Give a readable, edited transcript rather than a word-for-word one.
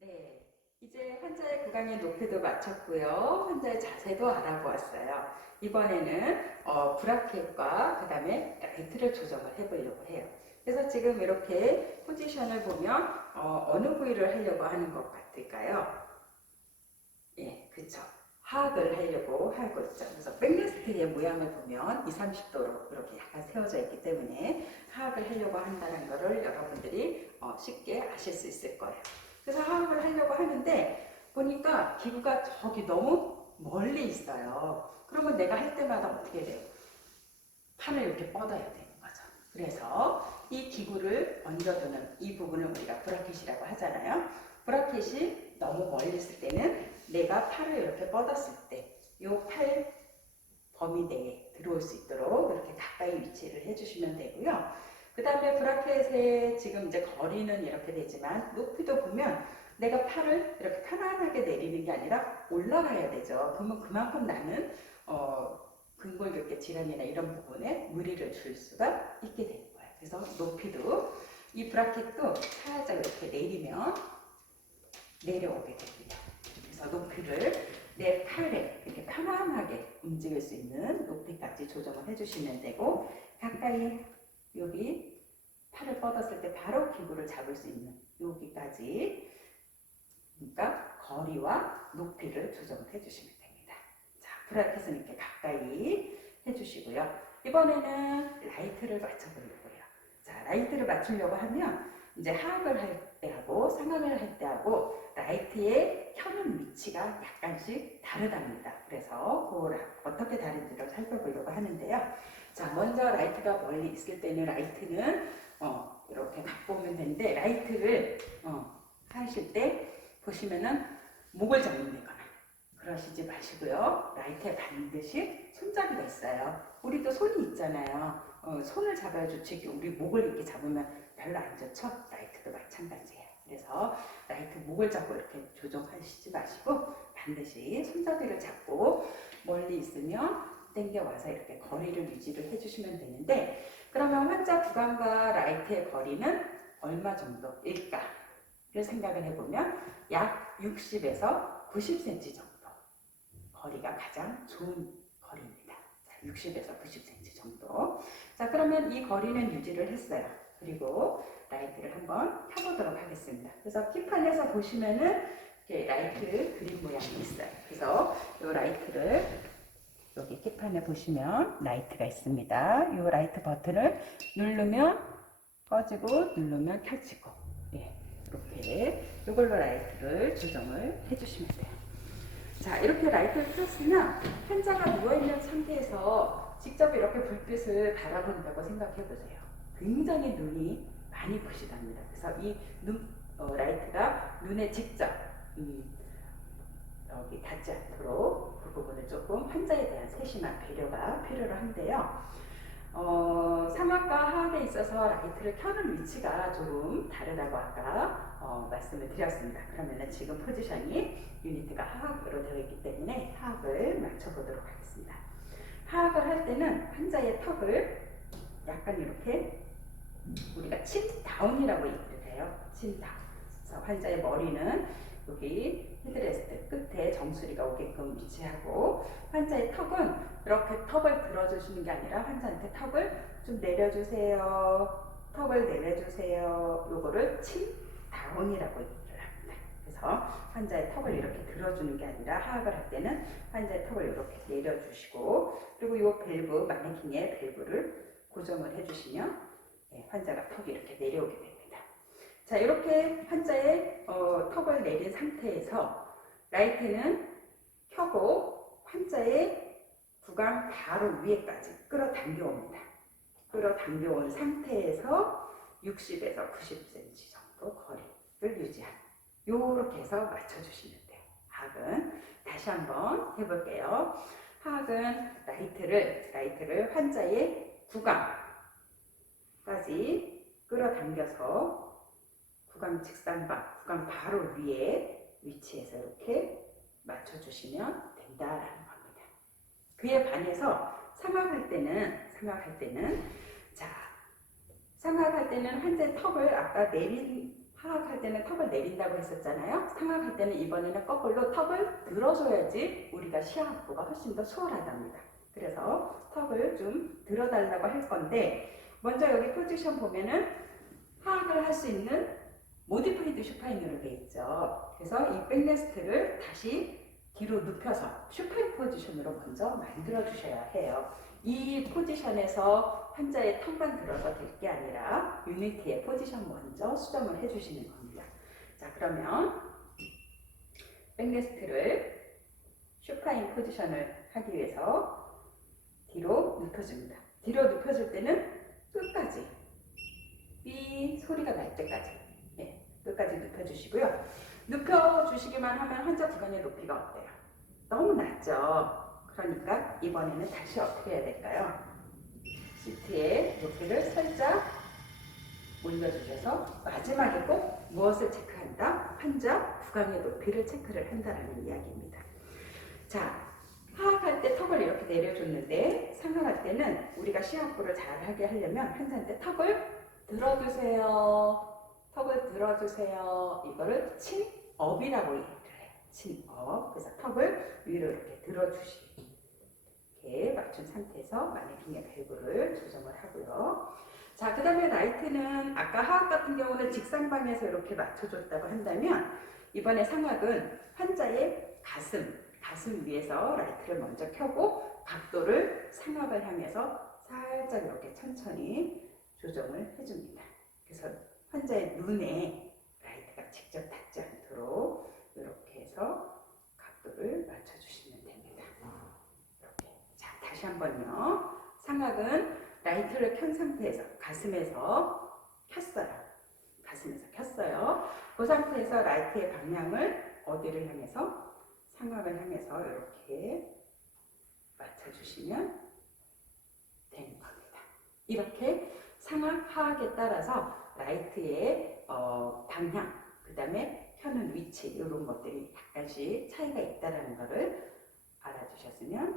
네, 이제 환자의 구강의 높이도 맞췄고요. 환자의 자세도 알아보았어요. 이번에는 브라켓과 그 다음에 라이트를 조정을 해보려고 해요. 그래서 지금 이렇게 포지션을 보면 어느 부위를 하려고 하는 것 같을까요? 예, 그쵸. 하악을 하려고 하고 있죠. 그래서 백레스트의 모양을 보면 2, 30도로 이렇게 약간 세워져 있기 때문에 하악을 하려고 한다는 것을 여러분들이 쉽게 아실 수 있을 거예요. 그래서 하악을 하려고 하는데 보니까 기구가 저기 너무 멀리 있어요. 그러면 내가 할 때마다 어떻게 돼요? 팔을 이렇게 뻗어야 되는 거죠. 그래서 이 기구를 얹어두는 이 부분을 우리가 브라켓이라고 하잖아요. 브라켓이 너무 멀리 있을 때는 내가 팔을 이렇게 뻗었을 때 이 팔 범위 내에 들어올 수 있도록 이렇게 가까이 위치를 해주시면 되고요. 그 다음에 브라켓의 지금 이제 거리는 이렇게 되지만 높이도 보면 내가 팔을 이렇게 편안하게 내리는 게 아니라 올라가야 되죠. 그러면 그만큼 나는 근골격계 질환이나 이런 부분에 무리를 줄 수가 있게 되는 거예요. 그래서 높이도 이 브라켓도 살짝 이렇게 내리면 내려오게 됩니다. 그래서 높이를 내 팔에 이렇게 편안하게 움직일 수 있는 높이까지 조정을 해주시면 되고 가까이 여기 팔을 뻗었을 때 바로 기구를 잡을 수 있는 여기까지 그러니까 거리와 높이를 조정을 해주시면 됩니다. 자, 브라켓은 이렇게 가까이 해주시고요. 이번에는 라이트를 맞춰보려고 해요. 자, 라이트를 맞추려고 하면 이제 하악을 할 때하고 상악을 할 때하고 라이트의 켜는 위치가 약간씩 다르답니다. 그래서 그걸 어떻게 다른지를 살펴보려고 하는데요. 자, 먼저 라이트가 멀리 있을 때는 라이트는 이렇게 갖고 오면 되는데 라이트를 하실 때 보시면은 목을 잡는다거나 그러시지 마시고요. 라이트에 반드시 손잡이가 있어요. 우리도 손이 있잖아요. 손을 잡아야 좋지 우리 목을 이렇게 잡으면 별로 안 좋죠? 라이트도 마찬가지예요. 그래서 라이트 목을 잡고 이렇게 조정하시지 마시고 반드시 손잡이를 잡고 멀리 있으면 당겨와서 이렇게 거리를 유지를 해주시면 되는데 그러면 환자 구강과 라이트의 거리는 얼마 정도일까? 를 생각을 해보면 약 60에서 90cm 정도 거리가 가장 좋은 거리입니다. 60에서 90cm 정도. 자, 그러면 이 거리는 유지를 했어요. 그리고 라이트를 한번 켜보도록 하겠습니다. 그래서 키판에서 보시면은 이렇게 라이트 그림 모양이 있어요. 그래서 이 라이트를 여기 키판에 보시면 라이트가 있습니다. 이 라이트 버튼을 누르면 꺼지고 누르면 켜지고 예, 이렇게 이걸로 라이트를 조정을 해주시면 돼요. 자, 이렇게 라이트를 켰으면 환자가 누워있는 상태에서 직접 이렇게 불빛을 바라본다고 생각해 보세요. 굉장히 눈이 많이 부시답니다. 그래서 이 라이트가 눈에 직접 여기 닿지 않도록 그 부분을 조금 환자에 대한 세심한 배려가 필요로 한데요. 상악과 하악에 있어서 라이트를 켜는 위치가 조금 다르다고 아까 말씀을 드렸습니다. 그러면 지금 포지션이 유니트가 하악으로 되어 있기 때문에 하악을 맞춰보도록 하겠습니다. 하악을 할 때는 환자의 턱을 약간 이렇게 우리가 친 다운이라고 얘기를 해요. 친 다운. 그래서 환자의 머리는 여기 헤드레스트 끝에 정수리가 오게끔 위치하고 환자의 턱은 이렇게 턱을 들어주시는 게 아니라 환자한테 턱을 좀 내려주세요. 턱을 내려주세요. 요거를 친 다운이라고 얘기를 합니다. 그래서 환자의 턱을 이렇게 들어주는 게 아니라 하악을 할 때는 환자의 턱을 이렇게 내려주시고 그리고 이 밸브 마네킹의 밸브를 고정을 해주시면 환자가 턱이 이렇게 내려오게 됩니다. 자, 이렇게 환자의 턱을 내린 상태에서 라이트는 켜고 환자의 구강 바로 위에까지 끌어당겨 옵니다. 끌어당겨 온 상태에서 60에서 90cm 정도 거리를 유지합니다. 요렇게 해서 맞춰주시면 돼요. 하악은 다시 한번 해볼게요. 하악은 라이트를 환자의 구강까지 끌어당겨서 구강 직선방, 구강 바로 위에 위치해서 이렇게 맞춰주시면 된다라는 겁니다. 그에 반해서 상악할 때는 자, 상악할 때는 환자의 턱을 아까 내린 하악할 때는 턱을 내린다고 했었잖아요. 상악할 때는 이번에는 거꾸로 턱을 들어줘야지 우리가 시야 확보가 훨씬 더 수월하답니다. 그래서 턱을 좀 들어달라고 할 건데, 먼저 여기 포지션 보면은 하악을 할 수 있는 모디파이드 슈파인으로 되어 있죠. 그래서 이 백레스트를 다시 뒤로 눕혀서 슈파인 포지션으로 먼저 만들어 주셔야 해요. 이 포지션에서 환자의 턱만 들어서 될 게 아니라 유니티의 포지션 먼저 수정을 해주시는 겁니다. 자, 그러면 백레스트를 슈파인 포지션을 하기 위해서 뒤로 눕혀줍니다. 뒤로 눕혀줄 때는 끝까지 삐 소리가 날 때까지 끝까지 눕혀주시고요. 눕혀주시기만 하면 환자 구간의 높이가 어때요? 너무 낮죠? 그러니까 이번에는 다시 어떻게 해야 될까요? 시트의 높이를 살짝 올려주셔서 마지막에 꼭 무엇을 체크한다? 환자 구강의 높이를 체크를 한다는 이야기입니다. 자, 하악할 때 턱을 이렇게 내려줬는데 상악할 때는 우리가 시야 확보를 잘하게 하려면 환자한테 턱을 들어주세요. 턱을 들어주세요. 이거를 친업이라고 얘기를 해요. 친업. 그래서 턱을 위로 이렇게 들어주시기. 이렇게 맞춘 상태에서 마네킹의 밸브를 조정을 하고요. 자, 그 다음에 라이트는 아까 하악 같은 경우는 직상방에서 이렇게 맞춰줬다고 한다면, 이번에 상악은 환자의 가슴 위에서 라이트를 먼저 켜고 각도를 상악을 향해서 살짝 이렇게 천천히 조정을 해줍니다. 그래서 환자의 눈에 라이트가 직접 닿지 않도록 이렇게 해서 각도를 맞춰주시면 됩니다. 이렇게. 자, 다시 한번요. 상악은 라이트를 켠 상태에서 가슴에서 켰어요. 그 상태에서 라이트의 방향을 어디를 향해서? 상악을 향해서 이렇게 맞춰주시면 되는 겁니다. 이렇게 상악, 하악에 따라서 라이트의 방향, 그 다음에 켜는 위치, 이런 것들이 약간씩 차이가 있다는 것을 알아주셨으면